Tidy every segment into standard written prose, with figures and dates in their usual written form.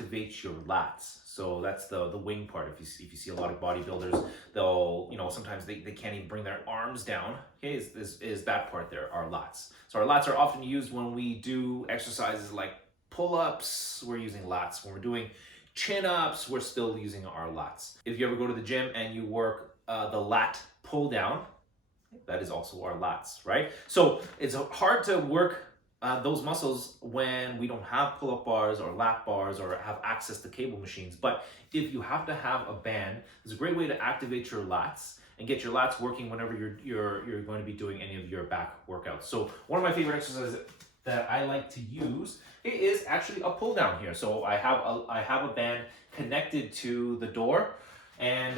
activate your lats. So that's the wing part. If you see a lot of bodybuilders, they'll, sometimes they can't even bring their arms down. Okay, is that part there, our lats. So our lats are often used when we do exercises like pull-ups, we're using lats. When we're doing chin-ups, we're still using our lats. If you ever go to the gym and you work the lat pull down, that is also our lats, right? So it's hard to work those muscles when we don't have pull-up bars or lat bars or have access to cable machines. But if you have to have a band, it's a great way to activate your lats and get your lats working whenever you're going to be doing any of your back workouts. So one of my favorite exercises that I like to use is actually a pull down here. So I have a band connected to the door, and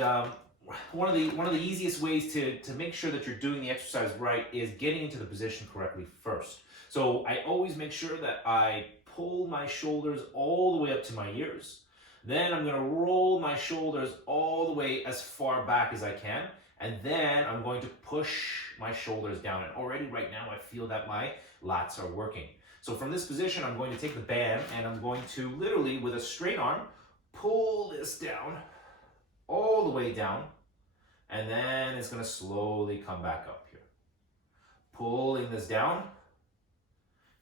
one of the easiest ways to make sure that you're doing the exercise right is getting into the position correctly first. So I always make sure that I pull my shoulders all the way up to my ears. Then I'm going to roll my shoulders all the way as far back as I can. And then I'm going to push my shoulders down. And already right now I feel that my lats are working. So from this position, I'm going to take the band and I'm going to literally, with a straight arm, pull this down, all the way down. And then it's going to slowly come back up here. Pulling this down.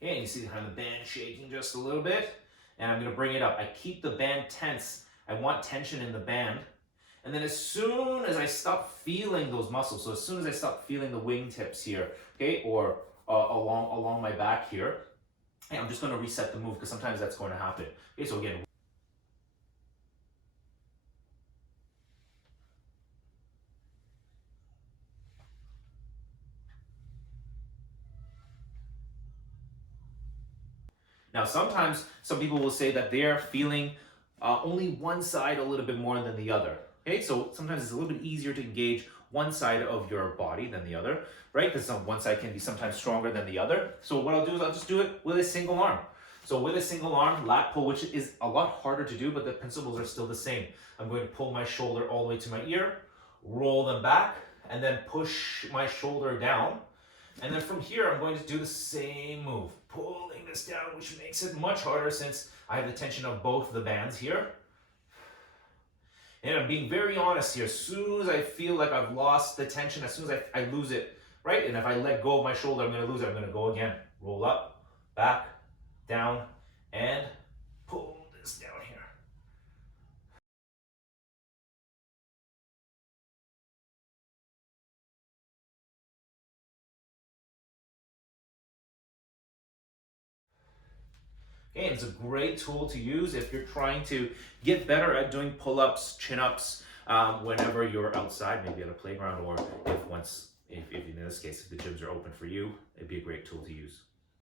And you see kind of the band shaking just a little bit. And I'm going to bring it up. I keep the band tense. I want tension in the band. And then as soon as I stop feeling those muscles, so as soon as I stop feeling the wingtips here, okay, or along my back here, I'm just going to reset the move because sometimes that's going to happen. Okay, so again. Now, sometimes some people will say that they're feeling only one side a little bit more than the other. Okay, so sometimes it's a little bit easier to engage one side of your body than the other, right? Because one side can be sometimes stronger than the other. So what I'll do is I'll just do it with a single arm. So with a single arm lat pull, which is a lot harder to do, but the principles are still the same. I'm going to pull my shoulder all the way to my ear, roll them back, and then push my shoulder down. And then from here, I'm going to do the same move, pulling this down, which makes it much harder since I have the tension of both the bands here. And I'm being very honest here. As soon as I feel like I've lost the tension, as soon as I lose it, right? And if I let go of my shoulder, I'm going to lose it. I'm going to go again. Roll up, back, down, and pull this down here. Okay, and it's a great tool to use if you're trying to get better at doing pull-ups, chin-ups, whenever you're outside, maybe at a playground, or if in this case, if the gyms are open for you, it'd be a great tool to use.